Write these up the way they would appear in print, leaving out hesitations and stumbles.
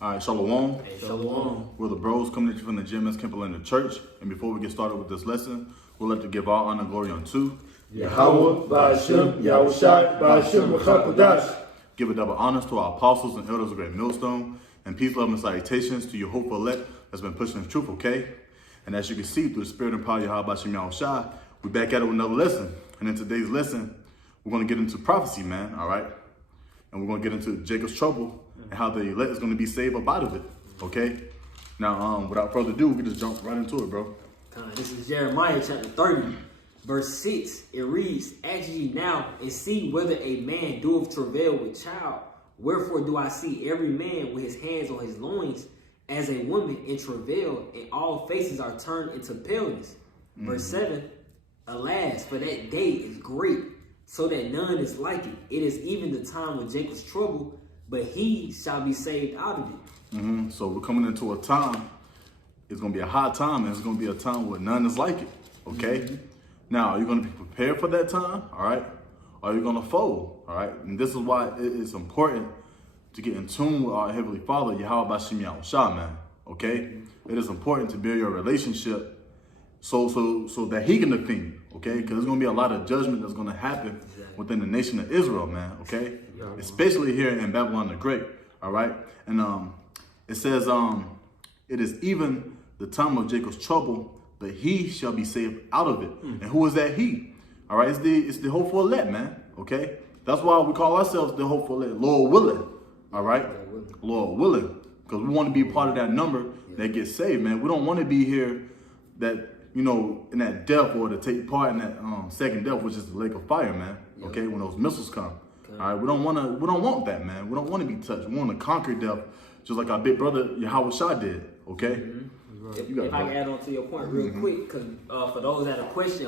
All right, Shalom. Hey, Shalom. We're the bros coming at you from the Gym Temple in the church. And before we get started with this lesson, we'll have to give all honor and glory unto Yahweh, Ba'ashem, Yahushai, Ba'ashem, M'chakodash. Give a double honors to our apostles and elders of Great Millstone. And peace, love, and salutations to your hopeful elect that's been pushing the truth, okay? And as you can see, through the spirit and power of Yahweh Ba'ashem Yahushai, we're back at it with another lesson. And in today's lesson, we're going to get into prophecy, man, all right? And we're going to get into Jacob's trouble and how the elect is going to be saved up out of it, okay? Now, without further ado, we can just jump right into it, bro. This is Jeremiah chapter 30, verse 6. It reads, "Ask ye now and see whether a man doeth travail with child. Wherefore do I see every man with his hands on his loins as a woman in travail, and all faces are turned into paleness." Verse 7, "Alas, for that day is great, so that none is like it. It is even the time of Jacob's trouble, but he shall be saved out of it." So we're coming into a time, it's going to be a hot time, and it's going to be a time where none is like it, okay? Now, are you going to be prepared for that time, all right? Or are you going to fold, all right? And this is why it is important to get in tune with our Heavenly Father, Yahweh Ba'ashem Yahushai, man, okay? It is important to build your relationship so that he can defend you, okay? Because there's going to be a lot of judgment that's going to happen within the nation of Israel, man, okay? Especially here in Babylon the Great, all right? And it says, it is even the time of Jacob's trouble, but he shall be saved out of it. And who is that he? All right, it's the hopeful elect, man, okay? That's why we call ourselves the hopeful elect, Lord willing, all right? Lord willing, because we want to be part of that number that gets saved, man. We don't want to be here that, you know, in that death or to take part in that second death, which is the lake of fire, man, okay, when those missiles come. All right, we don't want that, man. We don't want to be touched. We want to conquer death just like our big brother Yahweh Shah did, okay? If I can add on to your point real quick, because for those that are question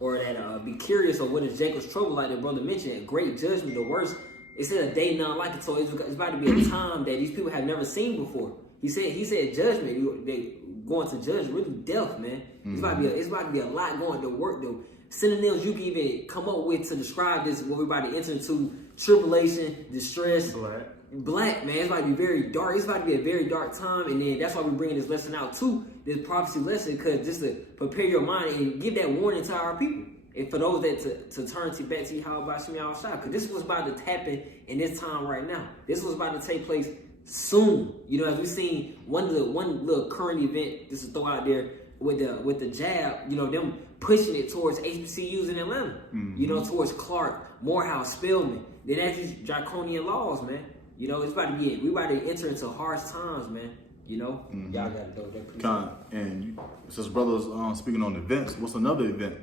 or that be curious of what is Jacob's trouble, like the brother mentioned, great judgment, the worst. It said a day none like it, so it's about to be a time that these people have never seen before. He said judgment. They going to judge really death, man. It's about to be a lot going to work. The synonyms you can even come up with to describe this, what we're about to enter into: tribulation, distress, black, man. It's about to be very dark. It's about to be a very dark time, and then that's why we're bringing this lesson out too, this prophecy lesson, because just to prepare your mind and give that warning to our people, and for those that to turn back to Yahweh Ba'ashem Yahushai, because this was about to happen in this time right now. This was about to take place soon. You know, as we've seen one little current event, just to throw out there with the jab, you know, them pushing it towards HBCUs in Atlanta, you know, towards Clark, Morehouse, Spelman. Then that's these draconian laws, man. You know, it's about to be, we about to enter into harsh times, man. You know, y'all got to know that. And since brothers speaking on events, what's another event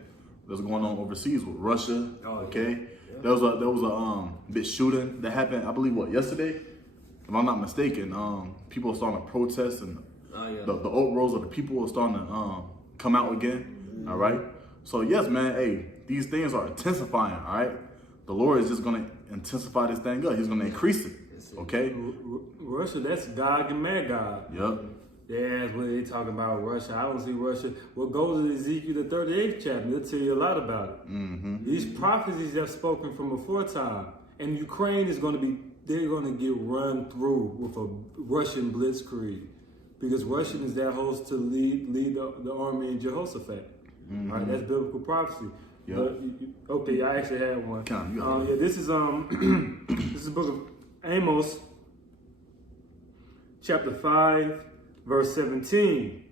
that's going on overseas with Russia? Okay, there was a big shooting that happened, I believe, yesterday, if I'm not mistaken. People are starting to protest, and the old rows of the people are starting to come out again. All right, so yes, man. Hey, these things are intensifying. All right, the Lord is just going to intensify this thing up. He's going to increase it. Okay. Russia, that's Gog and Magog. Yep. Yeah, that's what they talking about, Russia. I don't see Russia. What goes in Ezekiel, the 38th chapter, they'll tell you a lot about it. These prophecies have spoken from aforetime. And Ukraine is going to be, they're going to get run through with a Russian blitzkrieg. Because Russian is that host to lead the army in Jehoshaphat. All right, that's biblical prophecy. Yep. But, okay, I actually had one. This is this is the book of Amos, chapter 5, verse 17.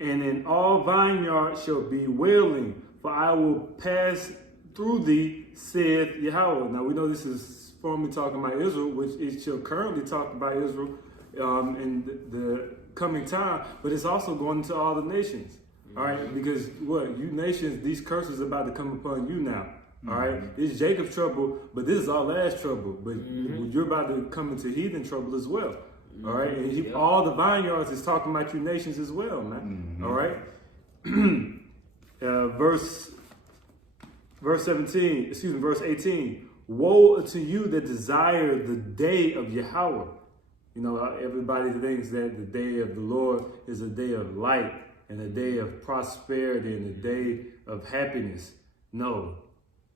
"And in all vineyards shall be wailing, for I will pass through thee, saith Yahweh." Now we know this is formerly talking about Israel, which it shall currently talk about Israel in the coming time, but it's also going to all the nations. All right, because you nations, these curses are about to come upon you now. All right, this is Jacob's trouble, but this is our last trouble. But you're about to come into heathen trouble as well. All right, and all the vineyards is talking about you nations as well, man. All right, verse 17. Excuse me, verse 18. "Woe unto you that desire the day of Yahweh." You know, everybody thinks that the day of the Lord is a day of light and a day of prosperity and a day of happiness. No.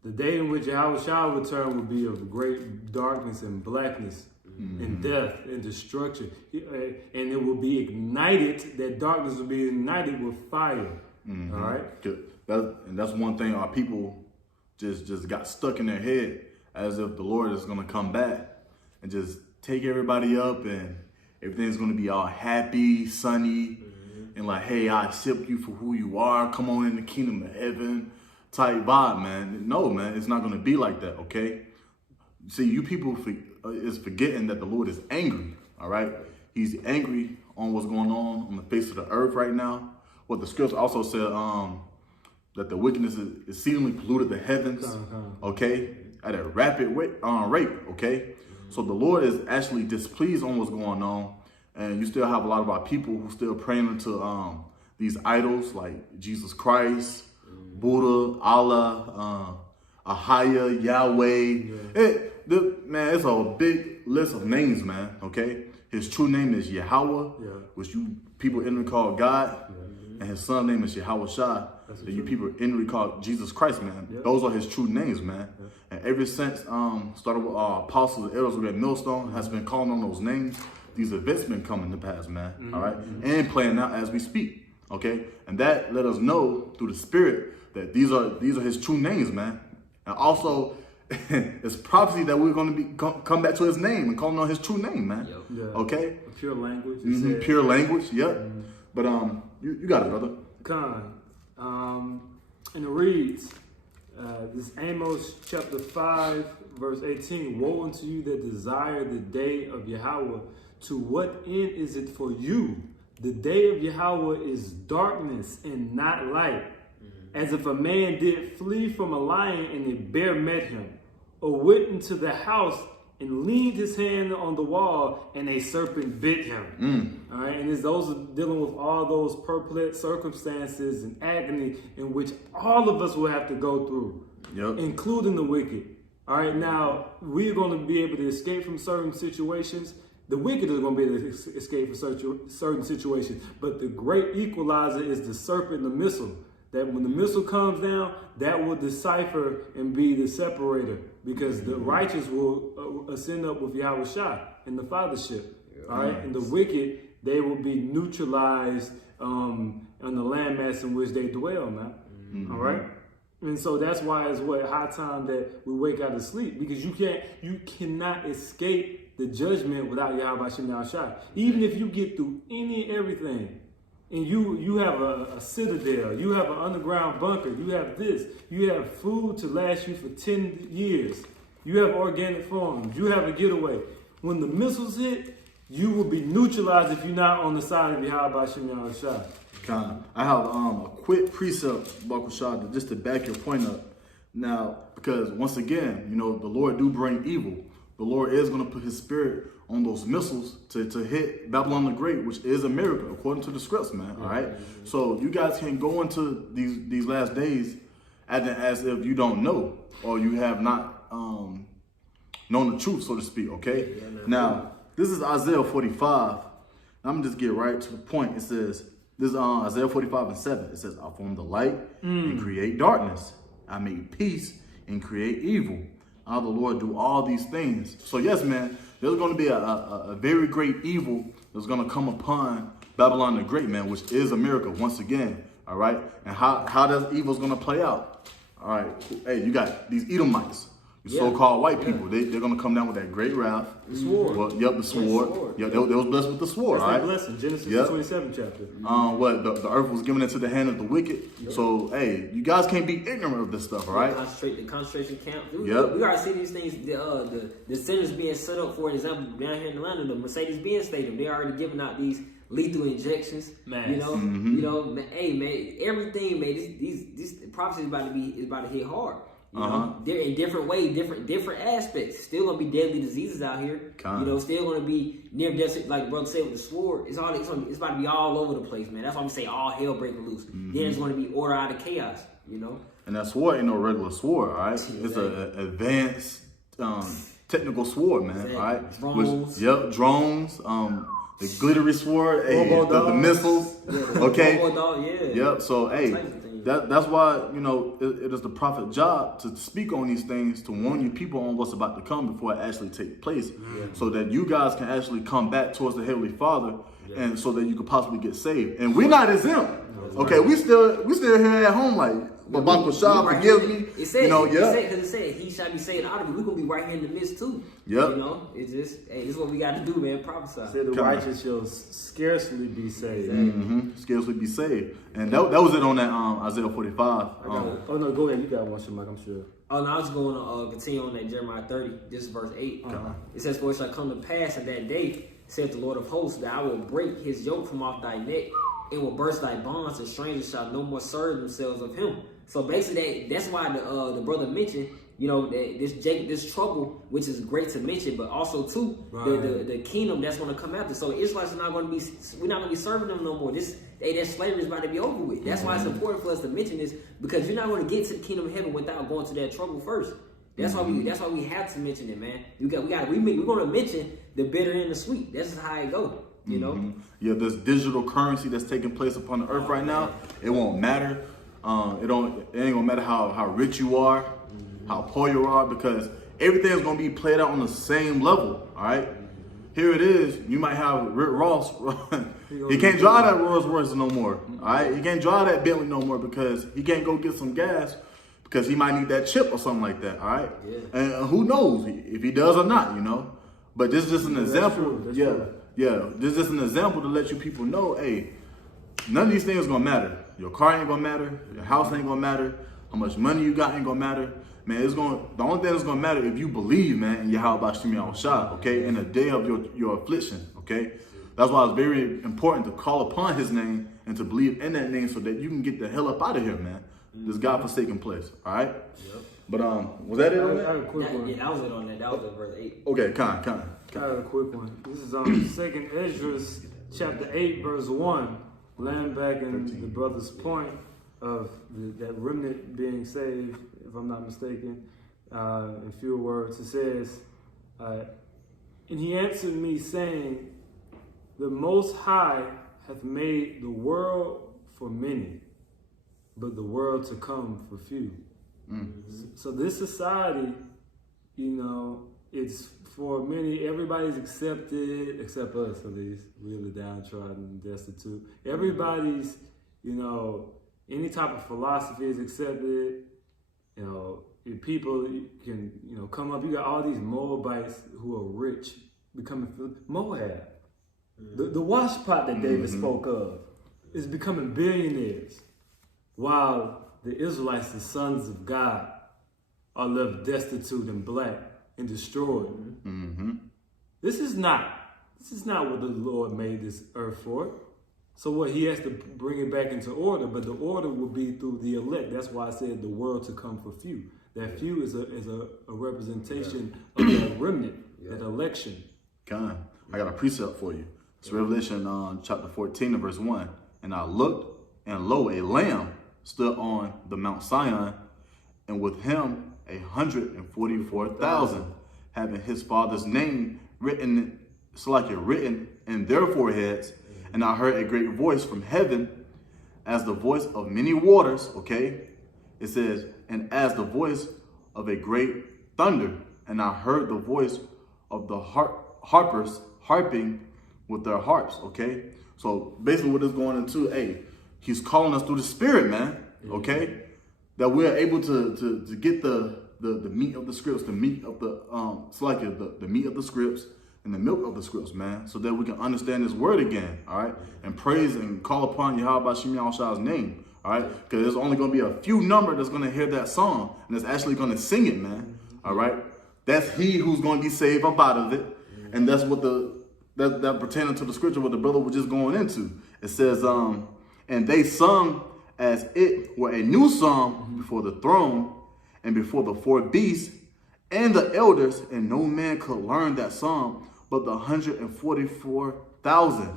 The day in which Yahweh shall return will be of great darkness and blackness. and death and destruction. And it will be ignited, that darkness will be ignited with fire. All right? And that's one thing our people just got stuck in their head, as if the Lord is going to come back and just take everybody up and everything's going to be all happy, sunny, and like, hey, I accept you for who you are. Come on in the kingdom of heaven type vibe, man. No, man, it's not going to be like that, okay? See, you people is forgetting that the Lord is angry, all right? He's angry on what's going on the face of the earth right now. What the scripture also said, that the wickedness is exceedingly polluted the heavens, okay, at a rapid rate, okay? So the Lord is actually displeased on what's going on, and you still have a lot of our people who still praying into these idols like Jesus Christ, Buddha, Allah, Ahaya, Yahweh. Man, it's a big list of names, man, okay? His true name is Yahweh, which you people inwardly call God, and his son name is Yahweh Shai, that you people inwardly call Jesus Christ, man. Those are his true names, man. And ever since started with apostles and elders with Millstone has been calling on those names, these events been coming to pass, man, all right? And playing out as we speak, okay? And that let us know through the Spirit that these are his true names, man. And also, it's prophecy that we're going to come back to his name and calling on his true name, man. Okay? A pure language. Pure language, But you got it, brother. And it reads, this Amos chapter 5, verse 18. Woe unto you that desire the day of Yahweh. To what end is it for you? The day of Yahweh is darkness and not light. As if a man did flee from a lion and a bear met him, or went into the house and leaned his hand on the wall and a serpent bit him. All right, and it's those dealing with all those perplexed circumstances and agony in which all of us will have to go through, including the wicked. All right, now we're going to be able to escape from certain situations. The wicked is going to be able to escape from certain situations, but the great equalizer is the serpent and the missile. That when the missile comes down, that will decipher and be the separator, because the righteous will ascend up with Yahweh Shai in the fathership. All right, and the wicked, they will be neutralized on the landmass in which they dwell, man. All right, and so that's why it's high time that we wake out of sleep, because you cannot escape the judgment without Yahweh Shai. Even if you get through everything. And you have a citadel, you have an underground bunker, you have this, you have food to last you for 10 years, you have organic farms, you have a getaway. When the missiles hit, you will be neutralized if you're not on the side of Yahweh Shai. I have a quick precept, Baruch Shah, just to back your point up. Now, because once again, the Lord do bring evil. The Lord is going to put his spirit on those missiles to hit Babylon the Great, which is America, according to the scripts, man. All right. So you guys can go into these last days as if you don't know, or you have not known the truth, so to speak. Okay. Now, this is Isaiah 45. I'm gonna just get right to the point. It says, this is Isaiah 45:7. It says, I form the light and create darkness. I make peace and create evil. I, the Lord, do all these things. So yes, man, there's going to be a very great evil that's going to come upon Babylon the Great, man, which is America once again. All right. And how that evil is going to play out. All right. Hey, you got these Edomites, so-called white people. They're going to come down with that great wrath. The sword. Well, the sword. Yeah, they was blessed with the sword. That's all right. Blessing. Genesis 27 chapter. The earth was given into the hand of the wicked. So, hey, you guys can't be ignorant of this stuff, all right? The concentration camp. We already see these things. The centers being set up, for example, down here in Atlanta, the Mercedes-Benz Stadium. They already giving out these lethal injections. Man, hey, man, everything, man. This prophecy is about to hit hard. They're in different ways, different aspects. Still gonna be deadly diseases out here. Still gonna be near death, like brother said with the sword. It's about to be all over the place, man. That's why we say all hell breaking loose. Then it's gonna be order out of chaos. And that sword ain't no regular sword, all right? Exactly. It's an advanced technical sword, man. Exactly. All right. Drones. Drones. The glittery sword. The missiles. Okay. Yep. So hey. that's why, you know, it is the prophet's job to speak on these things, to warn you people on what's about to come before it actually takes place, so that you guys can actually come back towards the Heavenly Father, and so that you could possibly get saved. And we're not exempt. Okay, we still here at home like, but Baruch Shah, forgive me. It said, you know, because it said he shall be saved out of it. We're gonna be right here in the midst too. Yep. You know, it's just, hey, this is what we got to do, man. Prophesy. Said the righteous shall scarcely be saved. Scarcely be saved. And that was it on that Isaiah 45. Oh no, go ahead. You got one, Shemike, I'm sure. Oh, no, I was going to continue on that Jeremiah 30. This is verse 8. It says, "For it shall come to pass in that day, saith the Lord of hosts, that I will break his yoke from off thy neck, and will burst thy bonds, and strangers shall no more serve themselves of him." So basically, that's why the brother mentioned, you know, that this trouble, which is great to mention, but also too the kingdom that's going to come after. So Israelites are not going to be, we're not going to be serving them no more. That slavery is about to be over with. That's why it's important for us to mention this, because you're not going to get to the kingdom of heaven without going to that trouble first. That's why we have to mention it, man. We're going to mention the bitter and the sweet. That's just how it goes. You know? Yeah, this digital currency that's taking place upon the earth right now, it won't matter. It ain't gonna matter how rich you are, how poor you are, because everything's gonna be played out on the same level. All right. Here it is. You might have Rick Ross. He can't drive that Rolls Royce no more. All right. He can't drive that Bentley no more because he can't go get some gas because he might need that chip or something like that. All right. Yeah. And who knows if he does or not, you know. But this is just an example. That's true. Yeah. This is just an example to let you people know, hey, none of these things gonna matter. Your car ain't gonna matter. Your house ain't gonna matter. How much money you got ain't gonna matter. Man, the only thing that's gonna matter if you believe, man, in Yahweh Shem Yahushua, okay, in the day of your affliction, okay? That's why it's very important to call upon his name and to believe in that name so that you can get the hell up out of here, man. This God-forsaken place, all right? Yep. But was that it on that? I have a quick one. Yeah, that was it on that. That was verse 8. Okay, kind. I have a quick one. This is 2nd Esdras chapter 8, verse 1. Laying back in the brother's point of that remnant being saved, if I'm not mistaken, in few words, it says, "And he answered me, saying, The Most High hath made the world for many, but the world to come for few." So this society, you know, it's for many. Everybody's accepted, except us at least. We're the downtrodden and destitute. Everybody's, you know, any type of philosophy is accepted. You know, if people can, you know, come up. You got all these Moabites who are rich becoming Moab. The wash pot that David spoke of is becoming billionaires, while the Israelites, the sons of God, are left destitute and black and destroyed. This is not what the Lord made this earth for. So what he has to bring it back into order, but the order will be through the elect. That's why I said the world to come for few. That few is a representation of that remnant, that election. God, I got a precept for you. It's Revelation chapter 14 and verse 1. "And I looked, and lo, a lamb stood on the Mount Sion, and with him 144,000, having his father's name written in their foreheads. And I heard a great voice from heaven, as the voice of many waters." Okay, it says, "And as the voice of a great thunder. And I heard the voice of the harpers harping with their harps." Okay, so basically what it's going into, hey, he's calling us through the Spirit, man. Okay, that we're able to get the meat of the scripts, the meat of the meat of the scripts and the milk of the scripts, man, so that we can understand this word again, all right, and praise and call upon Yahweh Shem Yahushua's name, all right, because there's only going to be a few number that's going to hear that song and that's actually going to sing it, man, all right. That's he who's going to be saved up out of it, and that's what that pertaining to the scripture what the brother was just going into. It says, "And they sung as it were a new song before the throne and before the four beasts and the elders, and no man could learn that song but the 144,000,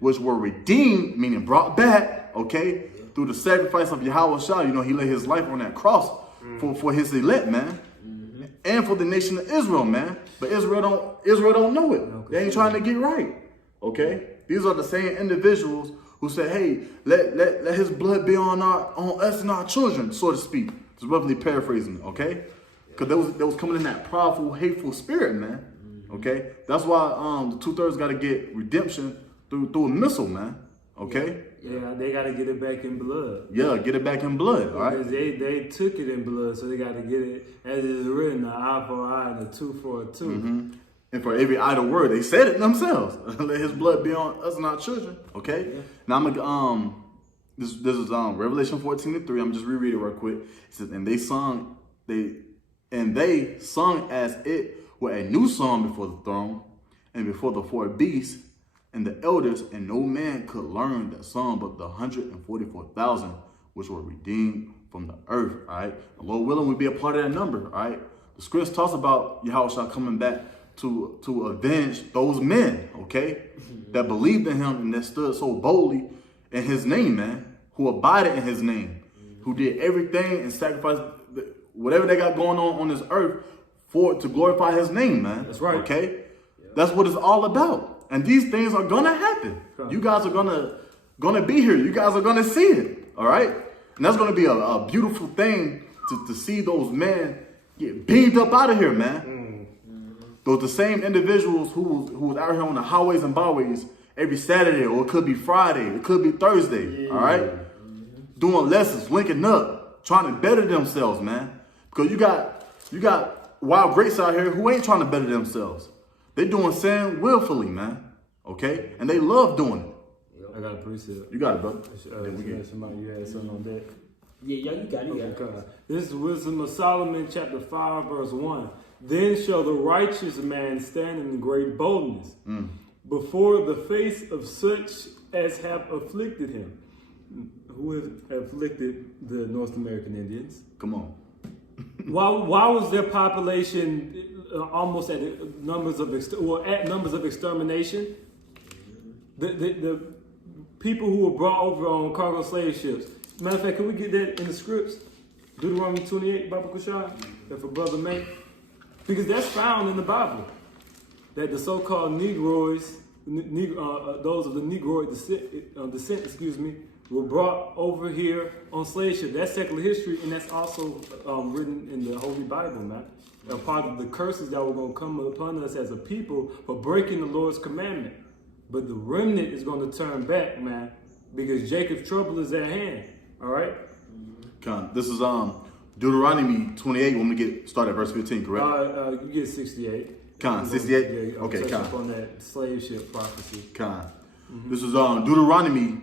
which were redeemed," meaning brought back, okay, through the sacrifice of Yahweh Shah. You know, he laid his life on that cross for his elect, man, and for the nation of Israel, man. But Israel don't know it. They ain't trying to get right, okay? These are the same individuals who said, "Hey, let his blood be on us and our children," so to speak. Just roughly paraphrasing, okay? Because they was coming in that powerful, hateful spirit, man. Okay, that's why the 2/3 got to get redemption through a missile, man. Okay. Yeah, they got to get it back in blood. Yeah, get it back in blood. All right. Because they took it in blood, so they got to get it as it is written: an eye for an eye and a tooth for a tooth. Mm-hmm. And for every idle word, they said it themselves. Let his blood be on us and our children. Okay. Yeah. Now I'm gonna this is Revelation 14:3. I'm just reread it real quick. It says, and they sung as it were a new song before the throne and before the four beasts and the elders, and no man could learn that song but the 144,000 which were redeemed from the earth. All right. And Lord willing, we'll be a part of that number. All right. The scripture talks about Yahushua coming back to avenge those men, okay, that believed in him and that stood so boldly in his name, man, who abided in his name, who did everything and sacrificed whatever they got going on this earth to glorify his name, man. That's right. Okay? Yeah. That's what it's all about. And these things are gonna happen. You guys are gonna be here. You guys are gonna see it. All right? And that's gonna be a beautiful thing to see those men get beamed up out of here, man. Those the same individuals who was out here on the highways and byways every Saturday, or it could be Friday, it could be Thursday, all right? Doing lessons, linking up, trying to better themselves, man. Because you got wild greats out here who ain't trying to better themselves. They doing sin willfully, man, okay? And they love doing it. I got a precept. You got it, brother. Somebody, you had something on that? Yeah, you got it. This is Wisdom of Solomon, chapter 5, verse 1. Then shall the righteous man stand in great boldness before the face of such as have afflicted him. Who has afflicted the North American Indians? Come on. Why was their population almost at numbers of extermination? The people who were brought over on cargo slave ships. Matter of fact, can we get that in the scripts? Deuteronomy 28, Baba Kushai, that for Brother May. Because that's found in the Bible. That the so-called Negroids, those of the Negroid descent, were brought over here on slave ship. That's secular history, and that's also written in the Holy Bible, man. A part of the curses that were going to come upon us as a people for breaking the Lord's commandment. But the remnant is going to turn back, man, because Jacob's trouble is at hand. All right? This is Deuteronomy 28. When we get started at verse 15, correct? You get 68. 68? Yeah, okay, touch on that slave ship prophecy. This is Deuteronomy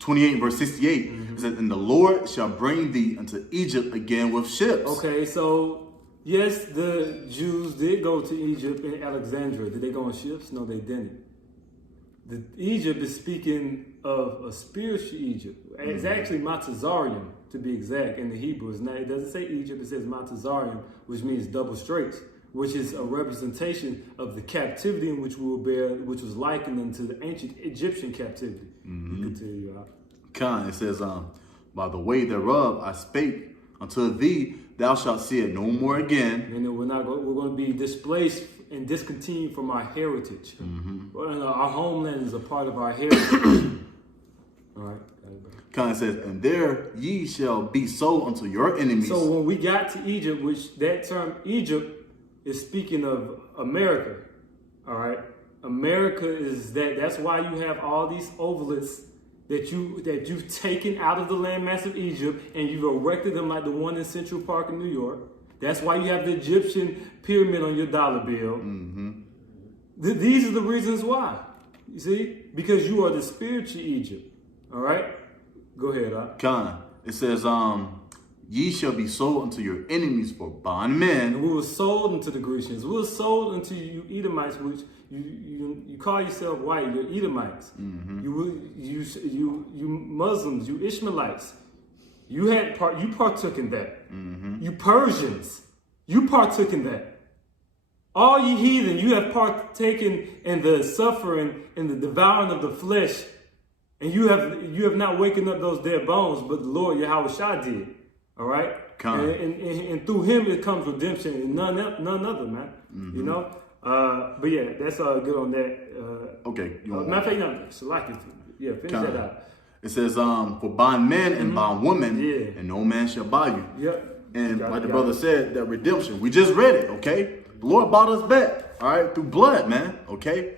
28, verse 68. It says, and the Lord shall bring thee unto Egypt again with ships. Okay, so yes, the Jews did go to Egypt in Alexandria. Did they go on ships? No, they didn't. Egypt is speaking of a spiritual Egypt. It's actually Matazarium, to be exact, in the Hebrews. Now, it doesn't say Egypt, it says Matazarium, which means double straits, which is a representation of the captivity in which we will bear, which was likened unto the ancient Egyptian captivity. Continue out. It says, by the way thereof I spake unto thee, thou shalt see it no more again. And then we're going to be displaced and discontinued from our heritage. Our homeland is a part of our heritage. All right. It says, and there ye shall be sold unto your enemies. So when we got to Egypt, which that term Egypt is speaking of America. All right. America is that's why you have all these obelisks that you've taken out of the landmass of Egypt and you've erected them like the one in Central Park in New York. That's why you have the Egyptian pyramid on your dollar bill. These are the reasons why. You see? Because you are the spiritual Egypt. All right? Go ahead. It says, ye shall be sold unto your enemies for bondmen. And we were sold into the Grecians. We were sold into you Edomites, which you call yourself white. You're Edomites. You Muslims. You Ishmaelites. You partook in that. You Persians. You partook in that. All ye heathen, you have partaken in the suffering and the devouring of the flesh, and you have not wakened up those dead bones, but the Lord Yahushua did. All right, and through Him it comes redemption, and none other, man. You know, but yeah, that's good on that. Okay. Matter of fact, no, Salaki, finish that out. It says, for bondmen and bondwomen, Yeah. and no man shall buy you. Yep. And Got like it, the got brother it. said, that redemption, we just read it, okay? The Lord bought us back, all right, through blood, man, okay?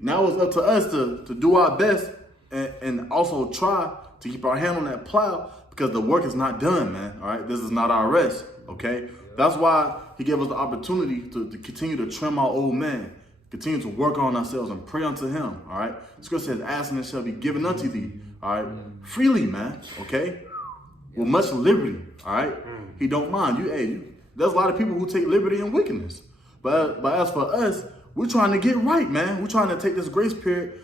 Now it's up to us to do our best and also try to keep our hand on that plow, because the work is not done, man, all right? This is not our rest, okay? That's why he gave us the opportunity to continue to trim our old man, continue to work on ourselves and pray unto him, all right? Scripture says, ask and it shall be given unto thee, all right? Freely, man, okay? With much liberty, all right? He don't mind. There's a lot of people who take liberty in wickedness. But as for us, we're trying to get right, man. We're trying to take this grace period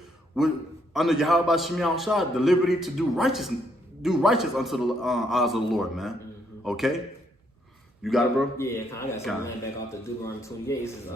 under Yahweh Shemi Shah, the liberty to do righteous unto the eyes of the Lord, man. Okay? You got it, bro? Yeah, I got some land back off the Deuteronomy 28. This is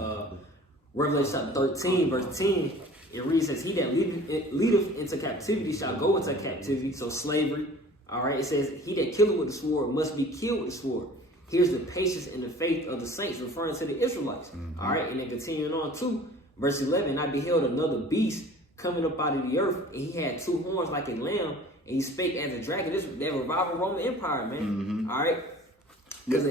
Revelation chapter 13, verse 10. It reads, says, he that leadeth into captivity shall go into captivity, so slavery. All right, it says, he that killeth with the sword must be killed with the sword. Here's the patience and the faith of the saints, referring to the Israelites. All right, and then continuing on to verse 11, I beheld another beast coming up out of the earth, and he had two horns like a lamb, and he spake as a dragon. This that revival Roman Empire, man. All right, because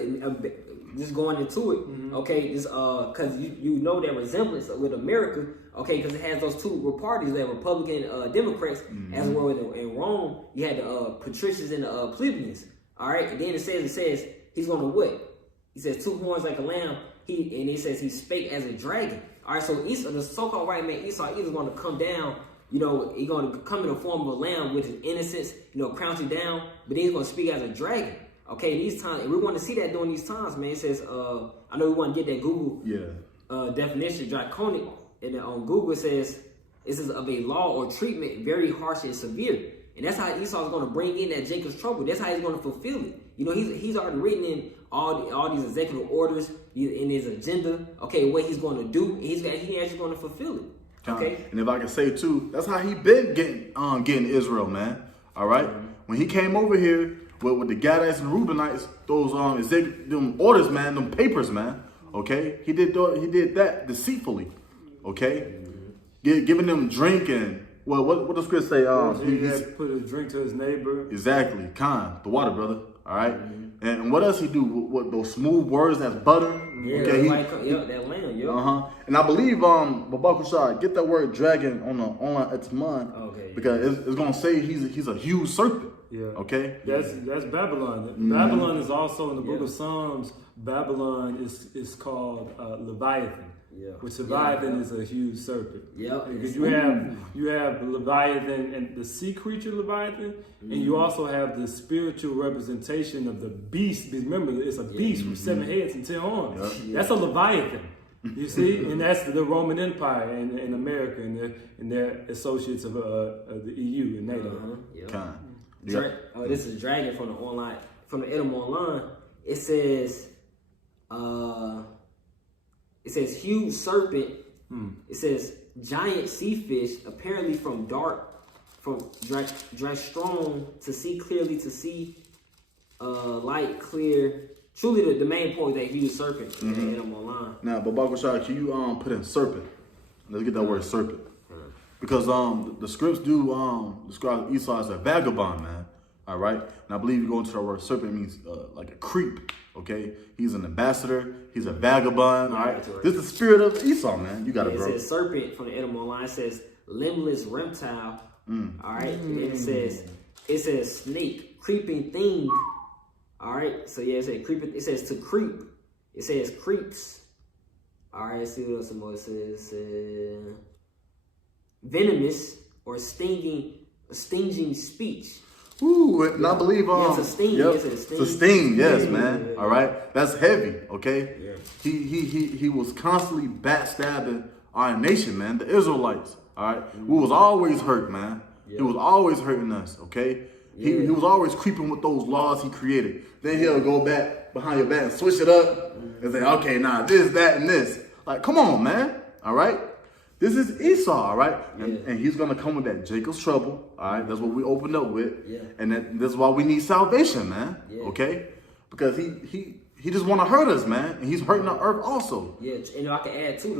just going into it, okay, this because you know that resemblance with America, okay, because it has those two parties, that Republican Democrats, as well as in Rome, you had the patricians and the plebeians. All right, and then it says he's going to what? He says two horns like a lamb. He says he spake as a dragon. All right, so Esau, the so-called right man Esau, either going to come down. You know, he's going to come in the form of a lamb with his innocence, crowns you down, but then he's going to speak as a dragon. Okay, these times, and we want to see that during these times, man. It says, I know we want to get that Google definition, draconic, and on Google it says of a law or treatment very harsh and severe. And that's how Esau is going to bring in that Jacob's trouble. That's how he's going to fulfill it. He's already written in all these executive orders in his agenda. Okay, what he's going to do, and he actually going to fulfill it. Okay, and if I can say too, that's how he been getting Israel, man. All right, when he came over here with the Gadites and Reubenites, those them orders, man, them papers, man. Okay, he did that deceitfully. Okay, giving them drink and. Well, what does Chris say? He had put a drink to his neighbor. Exactly, the water, brother. All right, and what else he do? What those smooth words that's butter? Yeah, okay, that lamb, And I believe Babakushai, get that word dragon on its mind. Okay. Because it's gonna say he's a huge serpent. Yeah. Okay. That's Babylon. Babylon is also in the book of Psalms. Babylon is called Leviathan. Yeah. Which Leviathan is a huge serpent. Yeah. Because you have Leviathan and the sea creature Leviathan, and you also have the spiritual representation of the beast. Remember, it's a beast with 7 heads and 10 horns. Yeah. That's a Leviathan. You see, and that's the Roman Empire in America and their associates of the EU and NATO. This is Dragon from the Edom Online. It says. It says huge serpent. It says giant sea fish, apparently from strong to see clearly, to see light clear. Truly, the main point is that huge serpent in the Edom Online. Now, Babakushai, can you put in serpent? Let's get that word serpent, because the scripts do describe Esau as a vagabond, man. All right, and I believe you go into that word serpent, it means like a creep. Okay, he's an ambassador. He's a vagabond. All right, this is the spirit of Esau, man. You got it, bro. It says serpent from the Edom Online. It says limbless reptile. All right, and then it says snake, creeping thing. All right, so yeah, it says creeping. It says to creep. It says creeps. All right, let's see what else more it says. Venomous or stinging speech. Ooh, and I believe it's a sting. Yep. It's a sting. It's a sting, yes, man. Yeah. All right, that's heavy. Okay. Yeah. He was constantly backstabbing our nation, man. The Israelites. All right, we was always hurt, man. Yeah. He was always hurting us. Okay. Yeah. He was always creeping with those laws he created. Then he'll go back behind your back and switch it up and say, okay, this, that, and this. Like, come on, man. All right. This is Esau, all right? And he's going to come with that Jacob's trouble, all right? That's what we opened up with. Yeah. And that's why we need salvation, man, okay? Because he just want to hurt us, man. And he's hurting the earth also. Yeah, and I can add, too,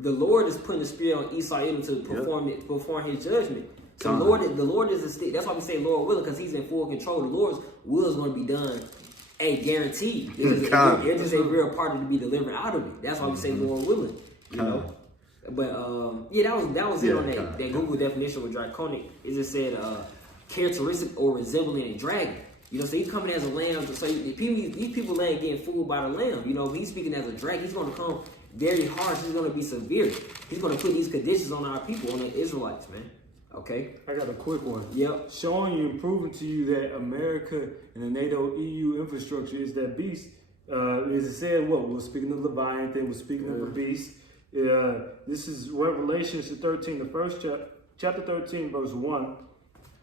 the Lord is putting the spirit on Esau to perform his judgment. The Lord is a stick. That's why we say Lord willing, because He's in full control. The Lord's will is going to be done. Guaranteed. It's just a real part to be delivered out of it. That's why we say Lord willing. You know. But that was it on that Google definition with draconic. It just said characteristic or resembling a dragon. You know, so he's coming as a lamb. So these people ain't getting fooled by the lamb. You know, if he's speaking as a dragon, he's going to come very harsh. He's going to be severe. He's going to put these conditions on our people, on the Israelites, man. Okay. I got a quick one. Yep. Showing you and proving to you that America and the NATO EU infrastructure is that beast. As it said, we're speaking of Leviathan, we're speaking of a beast. This is Revelation 13, the first chapter 13, verse 1.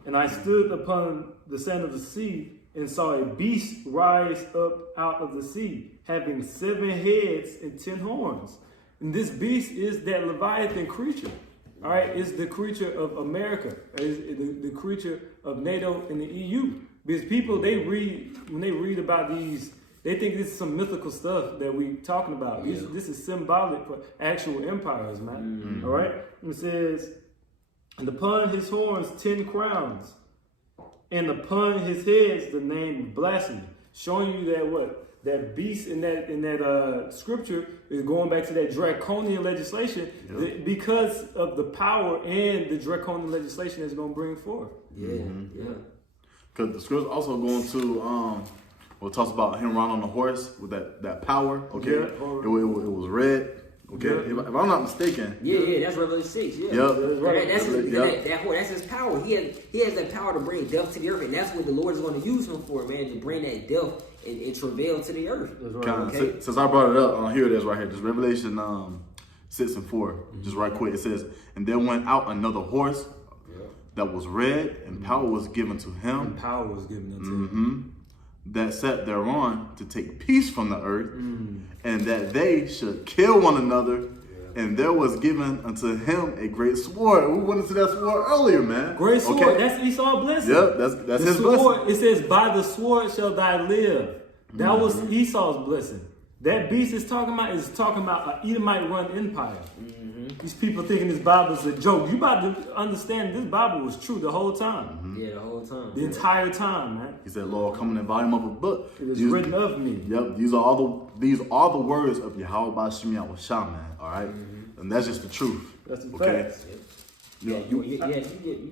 And I stood upon the sand of the sea and saw a beast rise up out of the sea, having 7 heads and 10 horns. And this beast is that Leviathan creature. All right, it's the creature of America. It's the creature of NATO and the EU. Because people, when they read about these, they think this is some mythical stuff that we talking about. Yeah. This is symbolic for actual empires, man. All right? It says, and upon his horns 10 crowns, and upon his heads the name of blasphemy. Showing you that that beast in that scripture is going back to that draconian legislation because of the power and the draconian legislation that's going to bring forth. Yeah. Because the scripture also going to talks about him riding on the horse with that power. Okay, it was red. Okay, if I'm not mistaken. Yeah, that's Revelation 6. Yeah, that's his power. He has that power to bring death to the earth, and that's what the Lord is going to use him for, man, to bring that death and travail to the earth. Okay. Since I brought it up, here it is right here. Just Revelation 6 and 4. Just right quick. It says, and there went out another horse that was red, and power was given to him. And power was given unto him. That sat thereon to take peace from the earth, and that they should kill one another. And there was given unto him a great sword. We went into that sword earlier, man. Great sword. Okay. That's Esau's blessing. Yep, that's his sword, blessing. It says, by the sword shall thy live. That was Esau's blessing. That beast is talking about an Edomite run empire. These people thinking this Bible is a joke. You about to understand this Bible was true the whole time. Yeah, the whole time. The entire time, man. He said, Lord, come in the volume of a book. It is written of me. Yep, these are all the words of Yahweh Bashim Yahushua, man. All right? And that's just the truth. That's the facts. You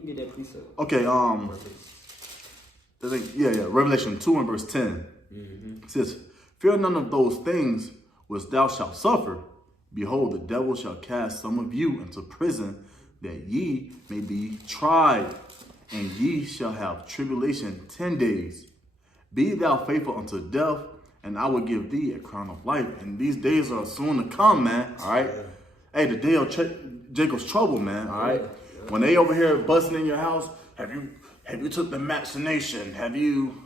get that precept. Okay, Revelation 2 and verse 10. It says, fear none of those things which thou shalt suffer. Behold, the devil shall cast some of you into prison, that ye may be tried, and ye shall have tribulation 10 days. Be thou faithful unto death, and I will give thee a crown of life. And these days are soon to come, man. All right. Hey, the day of Jacob's trouble, man. All right. When they over here busting in your house, have you took the vaccination? Have you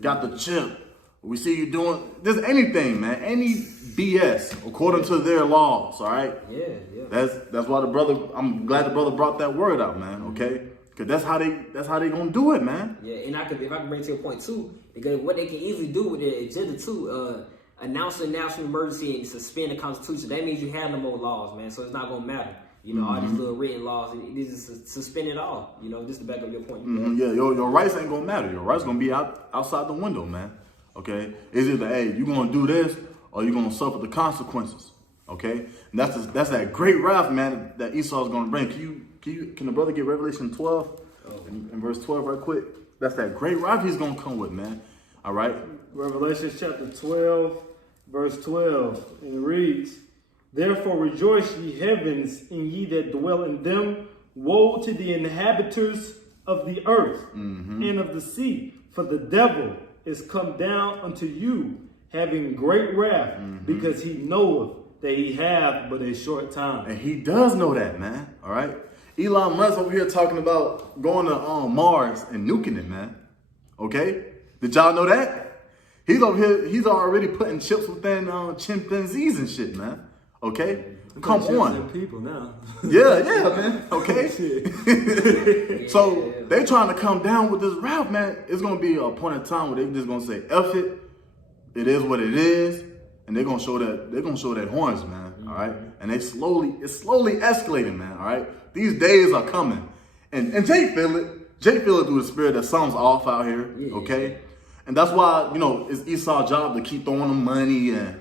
got the chip? We see you doing this anything, man. Any BS according to their laws. All right. Yeah. That's why I'm glad the brother brought that word out, man. Okay. Cause that's how they gonna do it, man. Yeah, and if I can bring to your point too, because what they can easily do with their agenda too, announce a national emergency and suspend the Constitution. That means you have no more laws, man. So it's not gonna matter. You know, all these little written laws, they just suspend it all. You know, just to back up your point. Yeah, your rights ain't gonna matter. Your rights gonna be outside the window, man. Okay, it's either hey, you gonna do this or you gonna suffer the consequences. Okay, and that's that great wrath, man, that Esau is gonna bring. Can the brother get Revelation 12 and verse 12 right quick? That's that great wrath he's gonna come with, man. All right. Revelation chapter 12, verse 12, and it reads, therefore rejoice, ye heavens, and ye that dwell in them. Woe to the inhabitants of the earth and of the sea, for the devil is come down unto you, having great wrath, because he knoweth that he hath but a short time. And he does know that, man. All right. Elon Musk over here talking about going to Mars and nuking it, man. Okay? Did y'all know that? He's over here, he's already putting chips within chimpanzees and shit, man. Okay? Come on. People now. Yeah, man. Okay? So they trying to come down with this rap, man. It's gonna be a point in time where they just gonna say, F it. It is what it is. And they're gonna show that horns, man. All right. And it's slowly escalating, man. All right. These days are coming. And Jake feel it. Jake feel it through the spirit that something's off out here. Yeah. Okay. And that's why, it's Esau's job to keep throwing them money and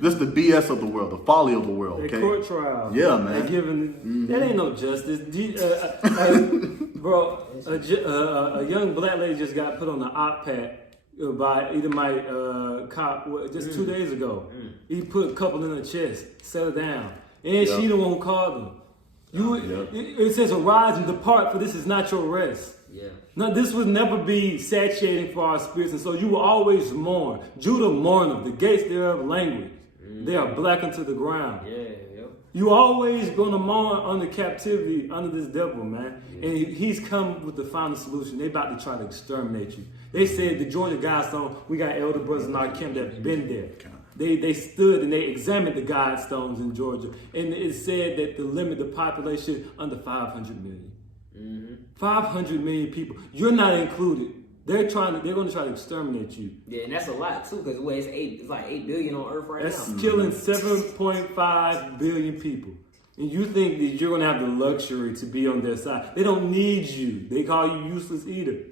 this the BS of the world, the folly of the world. That Okay. court trial. Yeah, man. They giving that ain't no justice, bro. A young black lady just got put on the op pad by Edomite cop just 2 days ago. He put a couple in her chest, set her down, and she the one who called them. It says arise and depart, for this is not your rest. Yeah. Now, this would never be satiating for our spirits, and so you will always mourn. Judah mourneth, the gates thereof language. They are black unto the ground. Yeah. Yep. You always gonna mourn under captivity, under this devil, man. And he's come with the final solution. They about to try to exterminate you. They said the Georgia Guidestones, we got elder brothers in our camp that been there. They stood and they examined the Guidestones in Georgia, and it said that the limit, the population under 500 million. 500 million people. You're not included. They're going to try to exterminate you. Yeah, and that's a lot too, because it's like 8 billion on Earth right That's now. killing 7.5 billion people. And you think that you're going to have the luxury to be on their side. They don't need you. They call you useless either.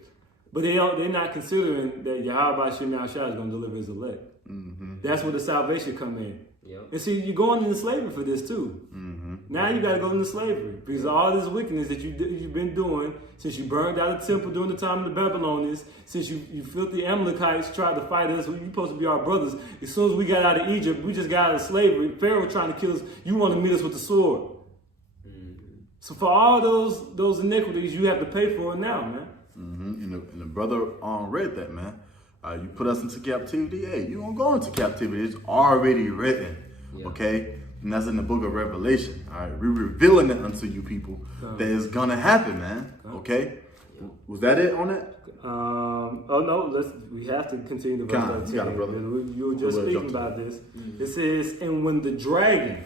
But they're not considering that Yahweh Shemel Shah is going to deliver his elect. That's where the salvation come in. Yep. And see, you're going into slavery for this too. Now you got to go into slavery because of all this wickedness that you've been doing since you burned out the temple during the time of the Babylonians, since you filthy Amalekites tried to fight us, you're supposed to be our brothers. As soon as we got out of Egypt, we just got out of slavery. Pharaoh trying to kill us. You want to meet us with the sword. So for all those iniquities, you have to pay for it now, man. And the brother read that, man. You put us into captivity. Hey, you won't go into captivity. It's already written. Yeah. Okay? And that's in the book of Revelation. All right? We're revealing it unto you people that it's going to happen, man. Okay? Was that it on that? We have to continue the verse. You got it, brother. You were just speaking about this. It says, and when the dragon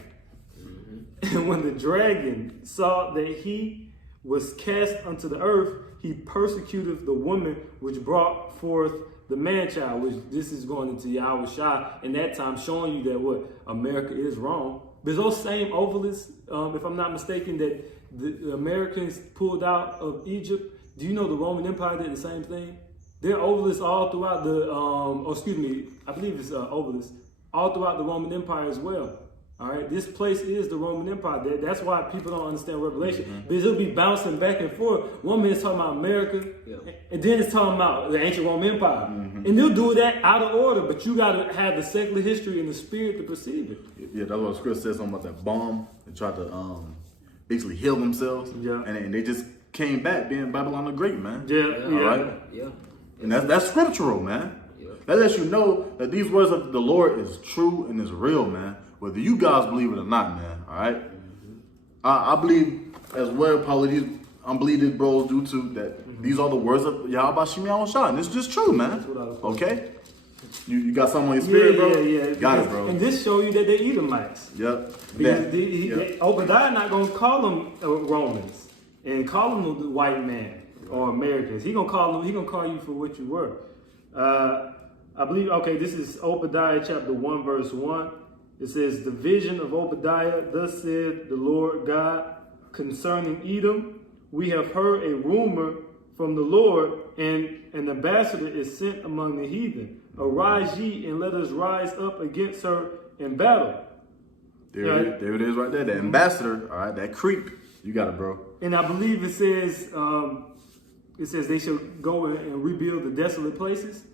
saw that he was cast unto the earth, he persecuted the woman which brought forth the man-child, which this is going into Yahweh Shah, in that time showing you that what America is wrong. There's those same ovalists, if I'm not mistaken, that the Americans pulled out of Egypt. Do you know the Roman Empire did the same thing? There are ovalists all throughout I believe it's ovalists, all throughout the Roman Empire as well. All right, this place is the Roman Empire. That's why people don't understand Revelation, because it'll be bouncing back and forth. One minute's talking about America, and then it's talking about the ancient Roman Empire. And they'll do that out of order, but you got to have the secular history and the spirit to perceive it. Yeah, that's what the scripture says something about that bomb. They tried to basically heal themselves. Yeah. And they just came back being Babylon the Great, man. Yeah. All right? Yeah. And that's scriptural, man. Yeah. That lets you know that these words of the Lord is true and is real, man. Whether you guys believe it or not, man. All right? I believe as well, probably these unbelieving bros do too, that these are the words of Yahweh Shemel Shah. And it's just true, man. Okay? You got something on your spirit, bro? Yeah. Got it, bro. And this show you that they're Edomites. Yep. Because Obadiah not going to call them Romans and call them the white man or Americans. He going to call you for what you were. I believe, this is Obadiah chapter 1, verse 1. It says, the vision of Obadiah, thus said the Lord God, concerning Edom, we have heard a rumor from the Lord, and an ambassador is sent among the heathen. Arise ye, and let us rise up against her in battle. There it is right there. The ambassador, all right, that creep. You got it, bro. And I believe it says they shall go and rebuild the desolate places.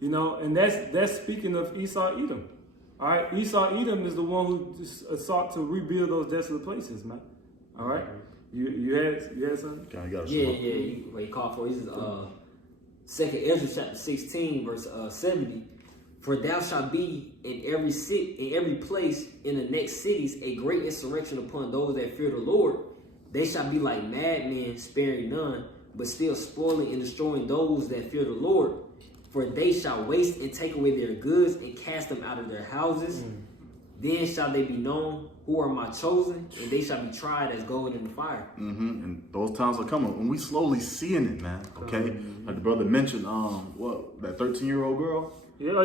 And that's speaking of Esau, Edom. All right, Esau, Edom is the one who sought to rebuild those desolate places, man. All right, you had something? He called for. This is 2nd Ezra chapter 16, verse 70. For thou shalt be in every city, in every place in the next cities, a great insurrection upon those that fear the Lord. They shall be like madmen, sparing none, but still spoiling and destroying those that fear the Lord. For they shall waste and take away their goods and cast them out of their houses. Then shall they be known who are my chosen, and they shall be tried as gold in the fire. And those times are coming. And we slowly seeing it, man. Okay? Like the brother mentioned, that 13-year-old girl? Yeah,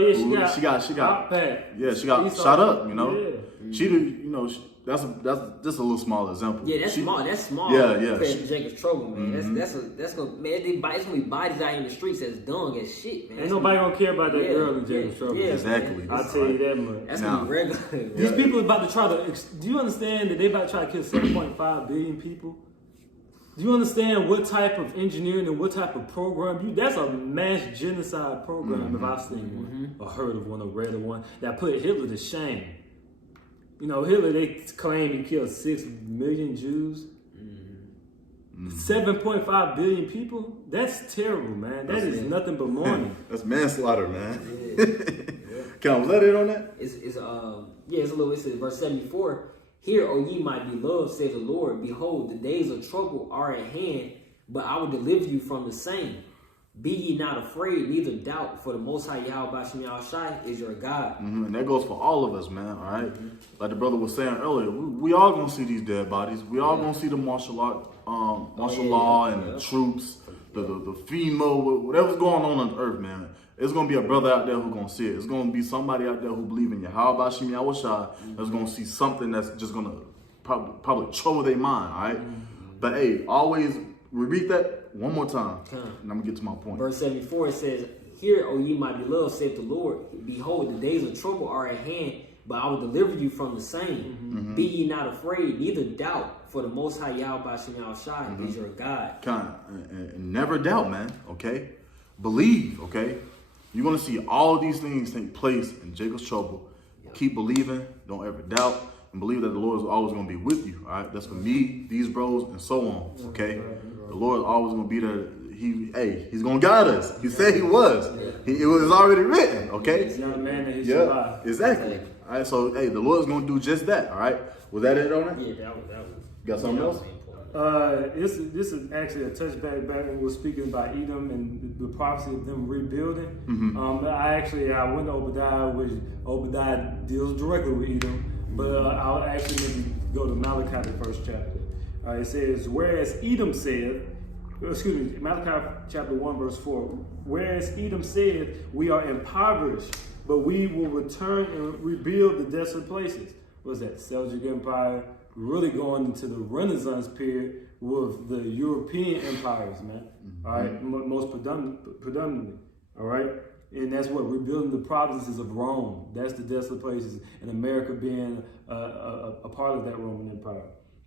she got she got pad. Yeah, she got shot up, She, that's just a little small example. Yeah, that's She- small. That's small. Yeah. Compared to Jacob's trouble, man. That's gonna man. It's gonna be bodies out in the streets that's dung as shit, man. Ain't nobody gonna care about that girl in Jacob's trouble. Yeah, Exactly. man. I'll tell you that much. That's Now- gonna be regular. These people are about to try to. Do you understand that they about to try to kill 7.5 billion people? Do you understand what type of engineering and what type of program? That's a mass genocide program if I've seen one or heard of one or read of one that put Hitler to shame. Hitler, they claim he killed 6 million Jews. 7.5 billion people? That's terrible, man. That is nothing but mourning. That's manslaughter, man. Was that it on that? It's a little. It says verse 74. Hear, O ye my beloved, says the Lord, behold, the days of trouble are at hand, but I will deliver you from the same. Be ye not afraid, neither doubt, for the Most High Yahweh Bashem Yahushai is your God. And that goes for all of us, man. All right, like the brother was saying earlier, we all gonna see these dead bodies. We all gonna see the martial law and the troops, the FEMA, whatever's going on earth, man. It's gonna be a brother out there who's gonna see it. It's gonna be somebody out there who believes in Yahweh Bashem Yahushai that's gonna see something that's just gonna probably trouble their mind. All right, but hey, always repeat that one more time, and I'm gonna get to my point. Verse 74, it says, Hear, O ye my beloved, saith the Lord, behold, the days of trouble are at hand, but I will deliver you from the same. Be ye not afraid, neither doubt, for the Most High Yahweh Bashem Yahushai is your God. And never doubt, man. Okay, believe. Okay, you're gonna see all these things take place in Jacob's trouble. Keep believing. Don't ever doubt. And believe that the Lord is always going to be with you. All right, that's for me, these bros, and so on. Okay, the Lord is always going to be there. He's going to guide us. He said he was. It was already written. Okay. He's not a man that he should lie. Exactly. All right, so the Lord is going to do just that. All right, was that it on it? Yeah, that was. Got something else? This is actually a touchback back when we were speaking about Edom and the prophecy of them rebuilding. I went to Obadiah, which Obadiah deals directly with Edom, but I'll actually maybe go to Malachi, the first chapter. It says, whereas Edom said, Malachi chapter 1 verse 4, whereas Edom said, we are impoverished, but we will return and rebuild the desolate places. What's that? Seljuk Empire. Really going into the Renaissance period with the European empires, man. All right, most predominantly. All right, and that's what rebuilding the provinces of Rome. That's the desolate places, and America being a part of that Roman Empire.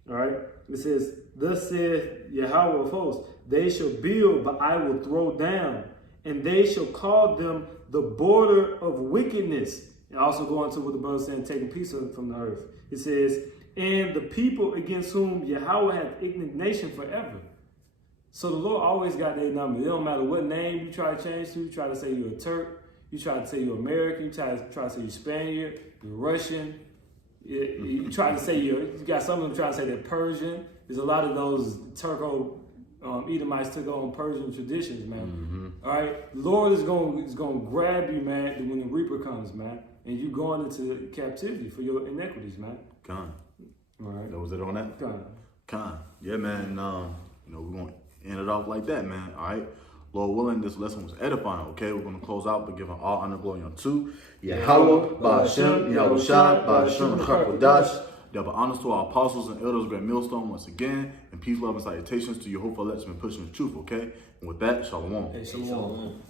All right, it says, "Thus saith Yahweh of hosts: They shall build, but I will throw down, and they shall call them the border of wickedness." And also go into what the brother saying, taking peace from the earth. It says, and the people against whom Yahweh hath indignation forever. So the Lord always got their number. It don't matter what name you try to change to. You try to say you're a Turk. You try to say you're American. You try to say you're Spaniard. You're Russian. You try to say you got some of them trying to say they're Persian. There's a lot of those Edomites took on Persian traditions, man. All right, the Lord is going to grab you, man, when the Reaper comes, man, and you going into captivity for your iniquities, man. Con. All right. That was it on that? Con. Yeah, man. We're going to end it off like that, man. All right. Lord willing, this lesson was edifying. Okay, we're going to close out by giving all honor and glory unto Yahweh, Ba'ashem, Yahushai, Ba'ashem, Chakodash. Double honors to our apostles and elders, Great Millstone, once again. And peace, love, and salutations to your hopeful let's been pushing the truth, okay? And with that, shalom. Hey, shalom.